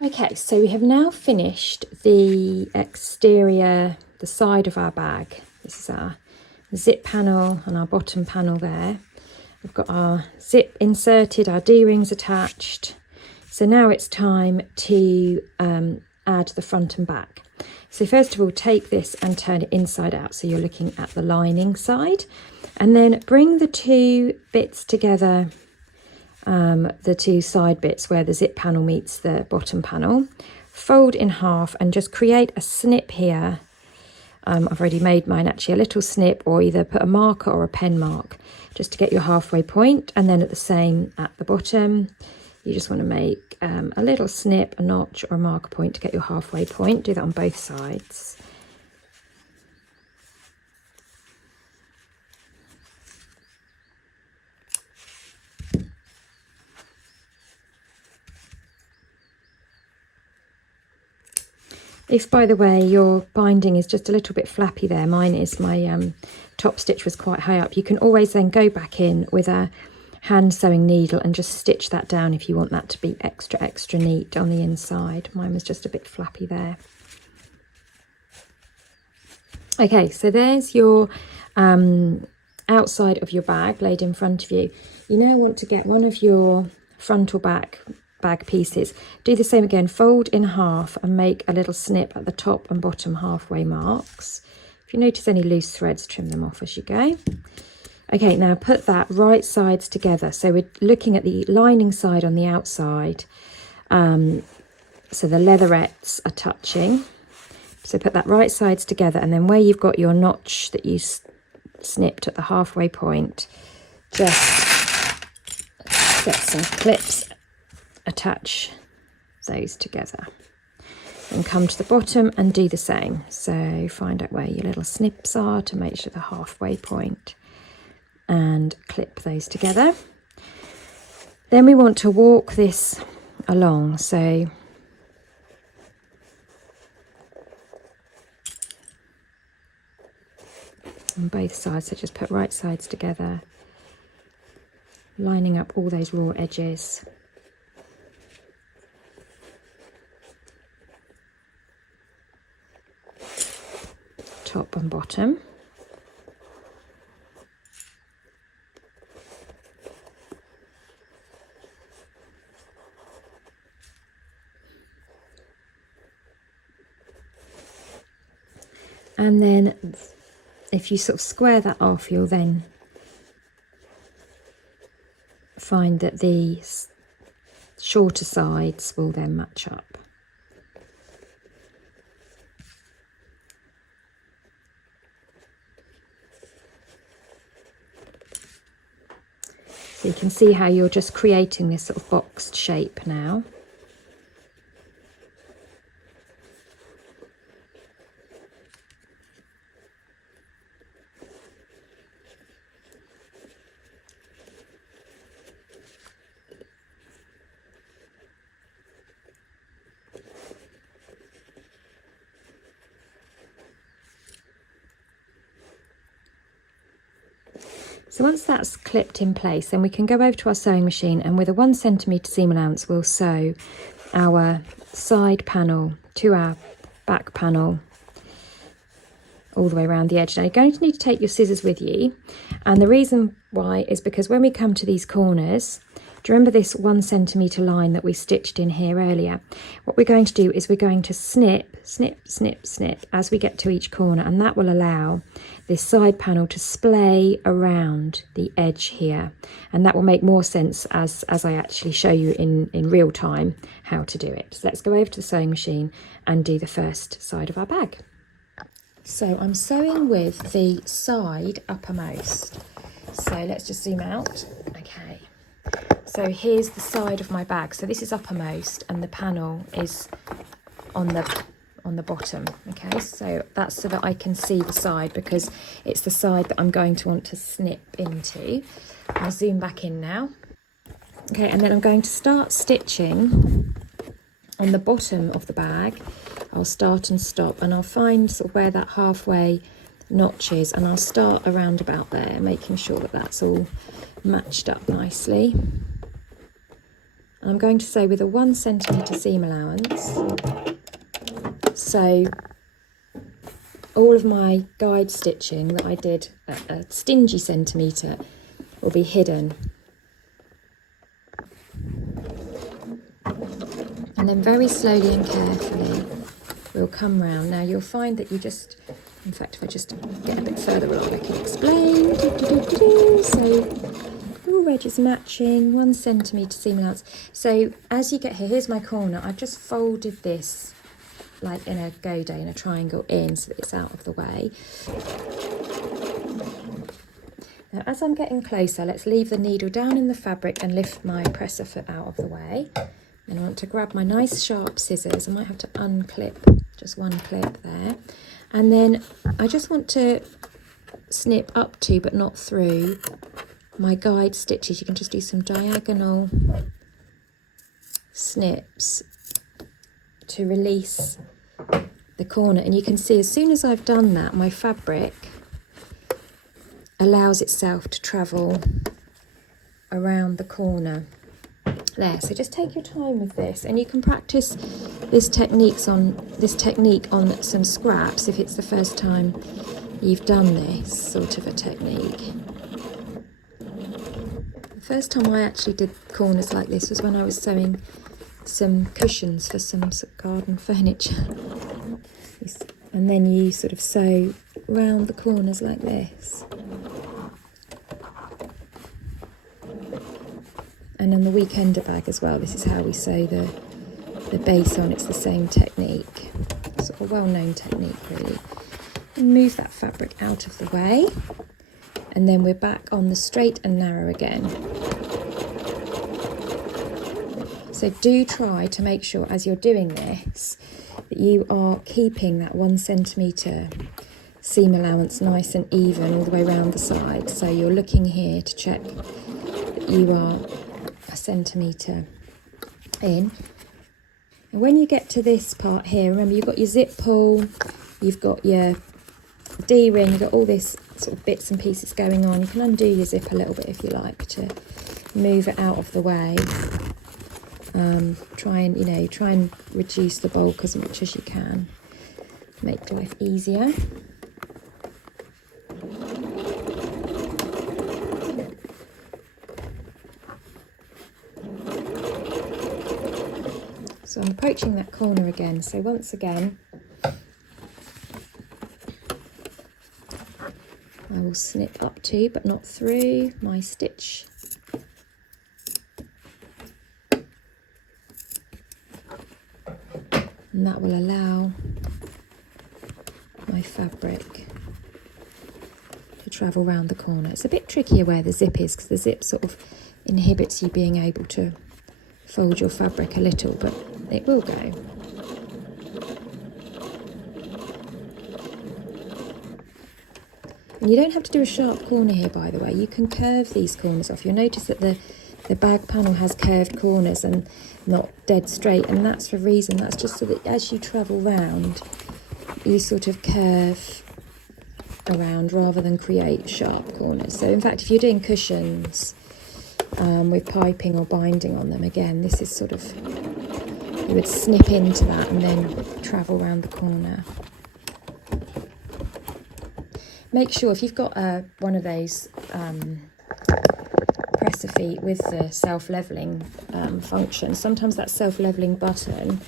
Okay, so we have now finished the exterior, the side of our bag. This is our zip panel and our bottom panel there. We've got our zip inserted, our D-rings attached. So now it's time to add the front and back. So first of all, take this and turn it inside out. So you're looking at the lining side, and then bring the two bits together, the two side bits where the zip panel meets the bottom panel. Fold in half and just create a snip here. I've already made mine actually, a little snip, or either put a marker or a pen mark just to get your halfway point, and then at the same at the bottom you just want to make a little snip, a notch or a marker point to get your halfway point. Do that on both sides. If, by the way, your binding is just a little bit flappy there, mine is, my top stitch was quite high up, you can always then go back in with a hand sewing needle and just stitch that down if you want that to be extra neat on the inside. Mine was just a bit flappy there. Okay, so there's your outside of your bag laid in front of you. You now want to get one of your front or back bag pieces. Do the same again, fold in half and make a little snip at the top and bottom halfway marks. If you notice any loose threads, trim them off as you go. Okay, now put that right sides together. So we're looking at the lining side on the outside. So the leatherettes are touching. So put that right sides together, and then where you've got your notch that you snipped at the halfway point, just get some clips, attach those together, and come to the bottom and do the same. So find out where your little snips are to make sure the halfway point, and clip those together. Then we want to walk this along, so on both sides, so just put right sides together, lining up all those raw edges. Top and bottom. And then if you sort of square that off, you'll then find that the shorter sides will then match up. So you can see how you're just creating this sort of boxed shape now. So once that's clipped in place, then we can go over to our sewing machine, and with a 1 centimetre seam allowance, we'll sew our side panel to our back panel all the way around the edge. Now you're going to need to take your scissors with you, and the reason why is because when we come to these corners, do you remember this 1 centimetre line that we stitched in here earlier? What we're going to do is we're going to snip, snip, snip, snip as we get to each corner, and that will allow this side panel to splay around the edge here, and that will make more sense as I actually show you in real time how to do it. So let's go over to the sewing machine and do the first side of our bag. So I'm sewing with the side uppermost. So let's just zoom out. Okay. So here's the side of my bag. So this is uppermost and the panel is on the bottom. Okay, so that's so that I can see the side, because it's the side that I'm going to want to snip into. I'll zoom back in now. Okay, and then I'm going to start stitching on the bottom of the bag. I'll start and stop, and I'll find sort of where that halfway notch is, and I'll start around about there, making sure that that's all matched up nicely. And I'm going to sew with a 1 centimetre seam allowance. So all of my guide stitching that I did at a stingy centimetre will be hidden. And then very slowly and carefully we'll come round. Now you'll find that you just, in fact if I just get a bit further along I can explain. So all edges matching, 1 centimetre seam allowance. So as you get here, here's my corner. I've just folded this like in a go day, in a triangle in, so that it's out of the way. Now as I'm getting closer, let's leave the needle down in the fabric and lift my presser foot out of the way. And I want to grab my nice sharp scissors. I might have to unclip just one clip there. And then I just want to snip up to, but not through, my guide stitches. You can just do some diagonal snips to release the corner. And you can see as soon as I've done that, my fabric allows itself to travel around the corner there. So just take your time with this, and you can practice this technique on some scraps if it's the first time you've done this sort of a technique. The first time I actually did corners like this was when I was sewing some cushions for some garden furniture. And then you sort of sew round the corners like this. And on the weekender bag as well, this is how we sew the base on. It's the same technique, sort of a well-known technique really. And move that fabric out of the way, and then we're back on the straight and narrow again. So do try to make sure as you're doing this that you are keeping that 1 centimetre seam allowance nice and even all the way around the side. So you're looking here to check that you are a centimetre in. And when you get to this part here, remember you've got your zip pull, you've got your D-ring, you've got all this sort of bits and pieces going on. You can undo your zip a little bit if you like to move it out of the way. Try and reduce the bulk as much as you can. Make life easier. So I'm approaching that corner again. So once again, I will snip up to, but not through, my stitch. And that will allow my fabric to travel round the corner. It's a bit trickier where the zip is, because the zip sort of inhibits you being able to fold your fabric a little, but it will go. And you don't have to do a sharp corner here, by the way. You can curve these corners off. You'll notice that the bag panel has curved corners and not dead straight, and that's for a reason. That's just so that as you travel round, you sort of curve around rather than create sharp corners. So in fact, if you're doing cushions with piping or binding on them, again, this is sort of, you would snip into that and then travel around the corner. Make sure if you've got one of those presser feet with the self-leveling function, sometimes that self-leveling button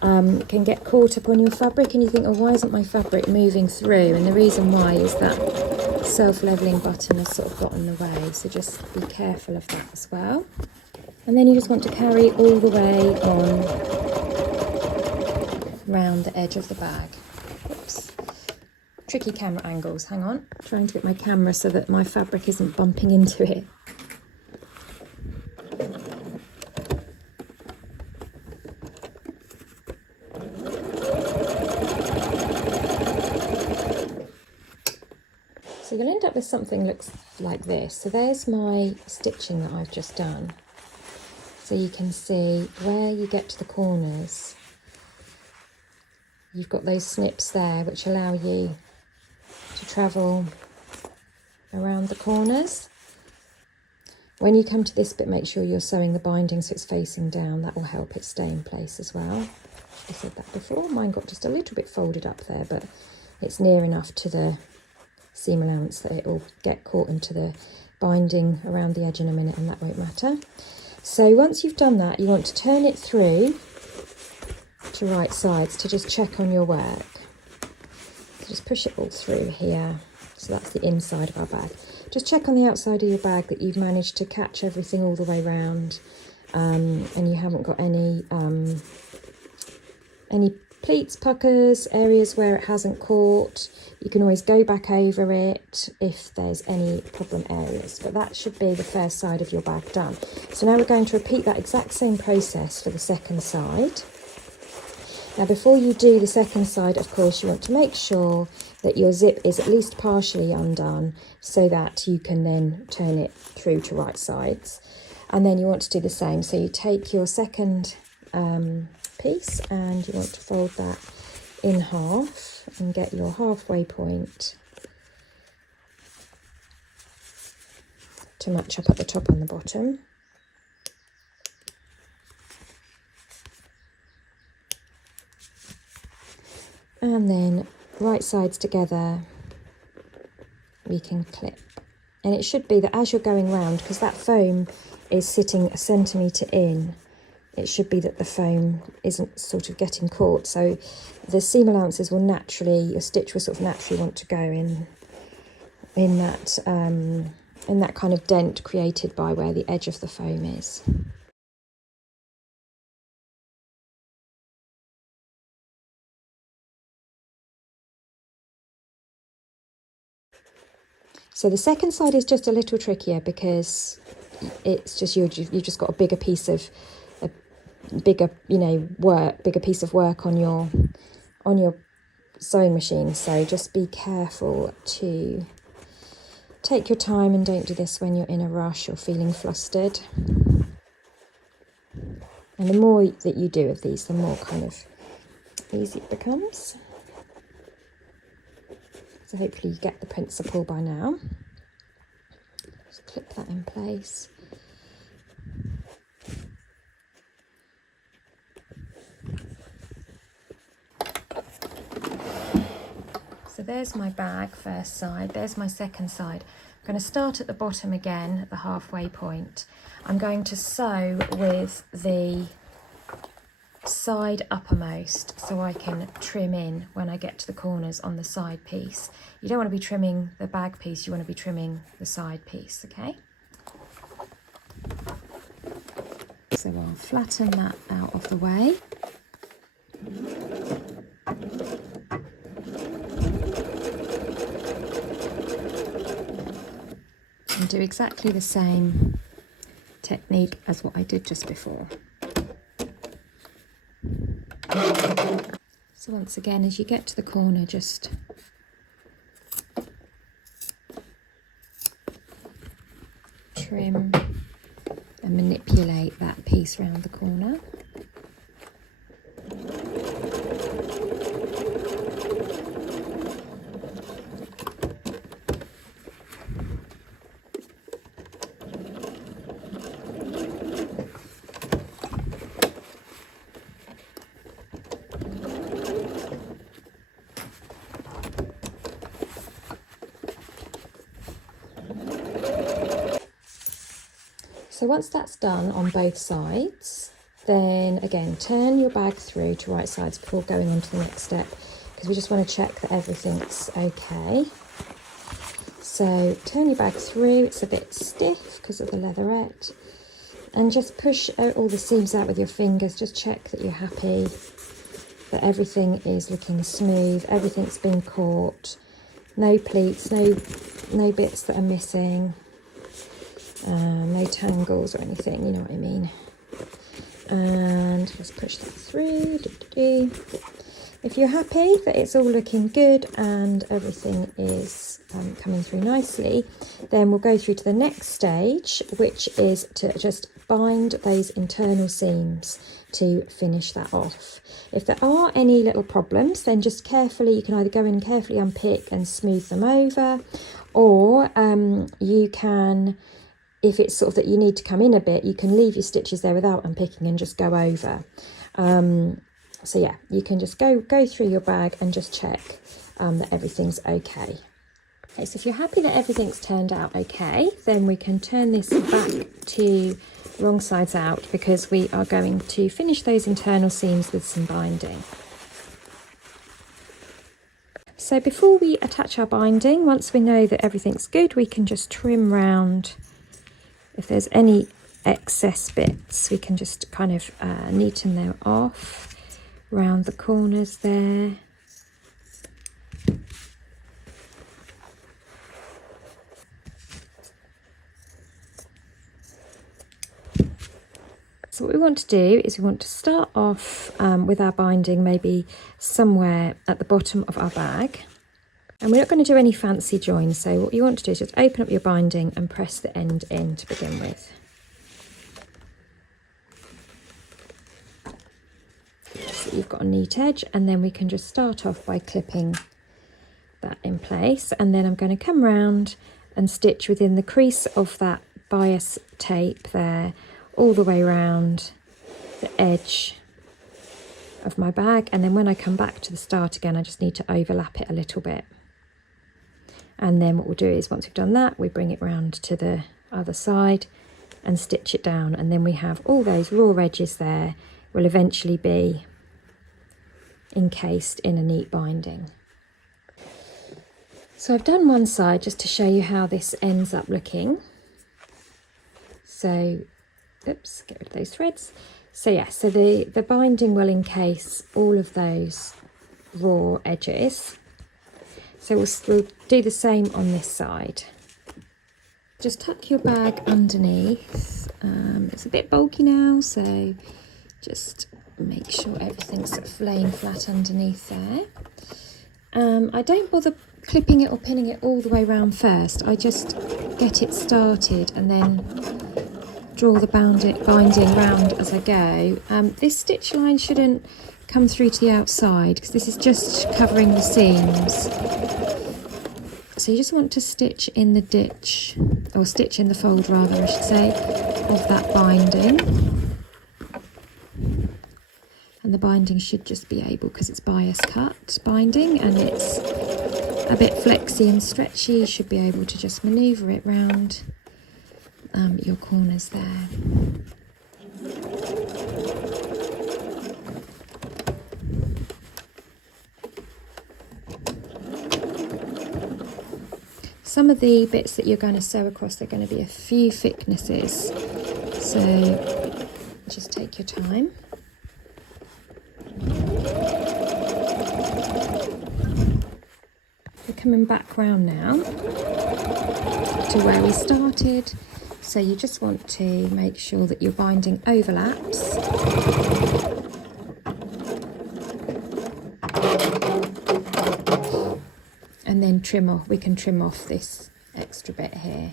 can get caught up on your fabric, and you think, oh, why isn't my fabric moving through? And the reason why is that self-leveling button has sort of got in the way, so just be careful of that as well. And then you just want to carry all the way on round the edge of the bag. Oops. Tricky camera angles, hang on. Trying to get my camera so that my fabric isn't bumping into it. So you'll end up with something looks like this. So there's my stitching that I've just done. So you can see where you get to the corners, you've got those snips there which allow you to travel around the corners. When you come to this bit, make sure you're sewing the binding so it's facing down. That will help it stay in place as well. I said that before. Mine got just a little bit folded up there, but it's near enough to the seam allowance that it will get caught into the binding around the edge in a minute, and that won't matter. So once you've done that, you want to turn it through to right sides to just check on your work. So just push it all through here. So that's the inside of our bag. Just check on the outside of your bag that you've managed to catch everything all the way round, and you haven't got any pleats, puckers, areas where it hasn't caught. You can always go back over it if there's any problem areas, but that should be the first side of your bag done. So now we're going to repeat that exact same process for the second side. Now before you do the second side, of course, you want to make sure that your zip is at least partially undone so that you can then turn it through to right sides. And then you want to do the same. So you take your second piece and you want to fold that in half and get your halfway point to match up at the top and the bottom. And then right sides together we can clip. And it should be that as you're going round, because that foam is sitting a centimetre in, it should be that the foam isn't sort of getting caught. So the seam allowances will naturally, your stitch will sort of naturally want to go in that kind of dent created by where the edge of the foam is. So the second side is just a little trickier because it's just you've just got a bigger piece of bigger piece of work on your sewing machine. So just be careful to take your time and don't do this when you're in a rush or feeling flustered. And the more that you do of these, the more kind of easy it becomes. So hopefully you get the principle by now. Just clip that in place. So there's my bag, first side, there's my second side. I'm going to start at the bottom again, at the halfway point. I'm going to sew with the side uppermost so I can trim in when I get to the corners on the side piece. You don't want to be trimming the bag piece, you want to be trimming the side piece, okay? So I'll flatten that out of the way. And do exactly the same technique as what I did just before. So once again, as you get to the corner, just trim and manipulate that piece round the corner. So once that's done on both sides, then again, turn your bag through to right sides before going on to the next step, because we just want to check that everything's okay. So turn your bag through, it's a bit stiff because of the leatherette, and just push out all the seams out with your fingers. Just check that you're happy, that everything is looking smooth, everything's been caught, no pleats, no bits that are missing. No tangles or anything, you know what I mean. And let's push that through. If you're happy that it's all looking good and everything is coming through nicely, then we'll go through to the next stage, which is to just bind those internal seams to finish that off. If there are any little problems, then just carefully, you can either go in and carefully unpick and smooth them over, or you can if it's sort of that you need to come in a bit, you can leave your stitches there without unpicking and just go over. So yeah, you can just go through your bag and just check that everything's okay. Okay, so if you're happy that everything's turned out okay, then we can turn this back to wrong sides out, because we are going to finish those internal seams with some binding. So before we attach our binding, once we know that everything's good, we can just trim round. If there's any excess bits, we can just kind of neaten them off round the corners there. So what we want to do is we want to start off with our binding maybe somewhere at the bottom of our bag. And we're not going to do any fancy joins, so what you want to do is just open up your binding and press the end in to begin with. So you've got a neat edge, and then we can just start off by clipping that in place. And then I'm going to come round and stitch within the crease of that bias tape there, all the way around the edge of my bag. And then when I come back to the start again, I just need to overlap it a little bit. And then what we'll do is, once we've done that, we bring it round to the other side and stitch it down. And then we have all those raw edges there will eventually be encased in a neat binding. So I've done one side just to show you how this ends up looking. So oops, get rid of those threads. So yeah, so the binding will encase all of those raw edges. So we'll do the same on this side. Just tuck your bag underneath. It's a bit bulky now, so just make sure everything's sort of laying flat underneath there. I don't bother clipping it or pinning it all the way around first. I just get it started and then draw the binding round as I go. This stitch line shouldn't come through to the outside because this is just covering the seams. So you just want to stitch in the ditch, or stitch in the fold rather, I should say, of that binding. And the binding should just be able, because it's bias cut binding and it's a bit flexy and stretchy, you should be able to just manoeuvre it round your corners there. Some of the bits that you're going to sew across, they're going to be a few thicknesses, so just take your time. We're coming back round now to where we started. So you just want to make sure that your binding overlaps. And then trim off, we can trim off this extra bit here.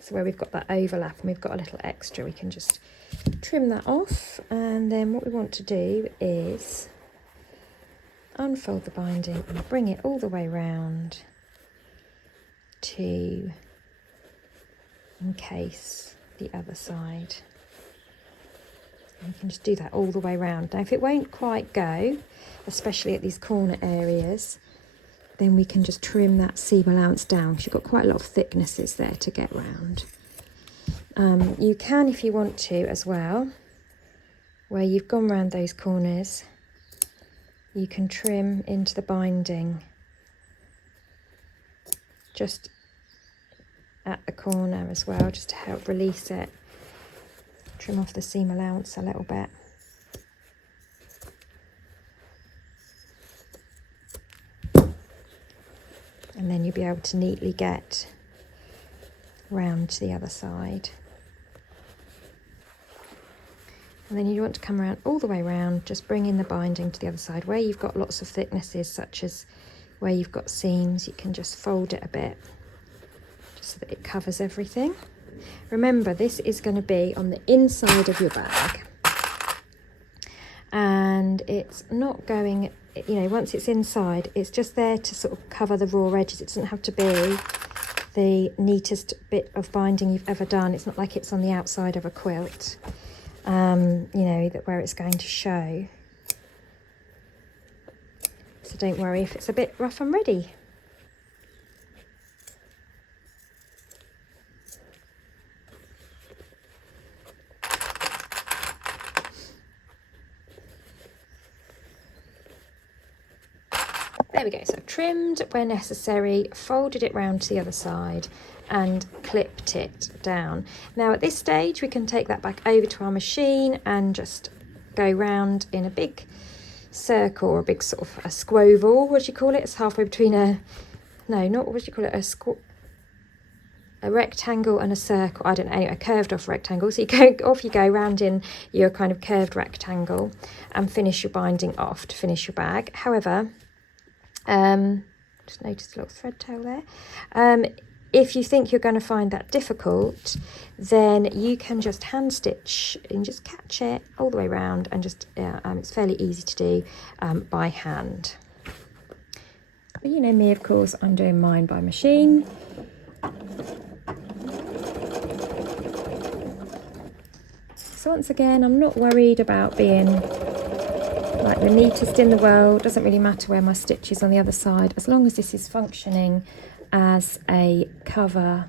So where we've got that overlap and we've got a little extra, we can just trim that off. And then what we want to do is unfold the binding and bring it all the way round to encase the other side. And you can just do that all the way around. Now if it won't quite go, especially at these corner areas, then we can just trim that seam allowance down, because you've got quite a lot of thicknesses there to get round. You can, if you want to as well, where you've gone round those corners, you can trim into the binding just at the corner as well, just to help release it. Trim off the seam allowance a little bit. And then you'll be able to neatly get round to the other side. And then you want to come around all the way around, just bring in the binding to the other side. Where you've got lots of thicknesses, such as where you've got seams, you can just fold it a bit, just so that it covers everything. Remember, this is going to be on the inside of your bag. And it's not going, you know, once it's inside, it's just there to sort of cover the raw edges. It doesn't have to be the neatest bit of binding you've ever done. It's not like it's on the outside of a quilt, you know, that where it's going to show. So don't worry if it's a bit rough and ready. There we go, so I've trimmed where necessary, folded it round to the other side and clipped it down. Now at this stage we can take that back over to our machine and just go round in a big circle, or a big sort of a squoval, what do you call it? It's halfway between a, no, not what do you call it, a rectangle and a circle, I don't know, anyway, a curved off rectangle. So you go off, you go round in your kind of curved rectangle and finish your binding off to finish your bag. However, just noticed a little thread tail there. If you think you're going to find that difficult, then you can just hand stitch and just catch it all the way around, and just it's fairly easy to do by hand. But you know me, of course, I'm doing mine by machine. So once again, I'm not worried about being like the neatest in the world. Doesn't really matter where my stitch is on the other side, as long as this is functioning as a cover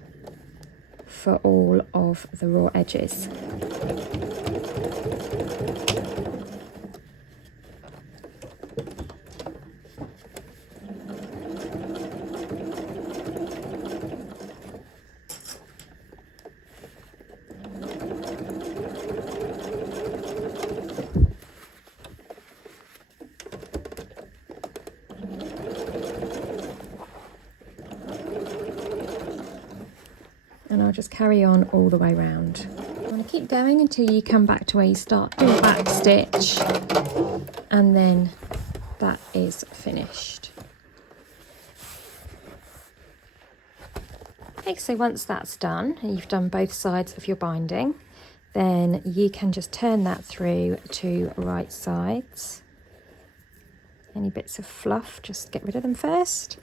for all of the raw edges. And I'll just carry on all the way round. I'm going to keep going until you come back to where you start your back stitch, and then that is finished. Okay, so once that's done and you've done both sides of your binding, then you can just turn that through to right sides. Any bits of fluff, just get rid of them first.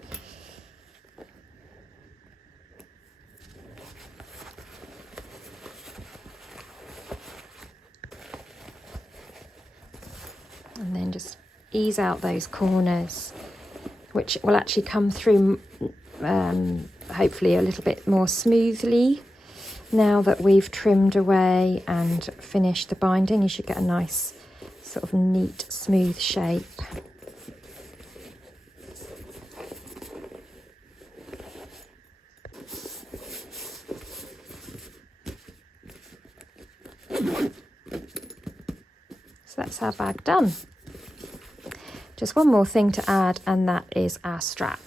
And then just ease out those corners, which will actually come through hopefully a little bit more smoothly. Now that we've trimmed away and finished the binding, you should get a nice sort of neat, smooth shape. So that's our bag done. Just one more thing to add, and that is our strap.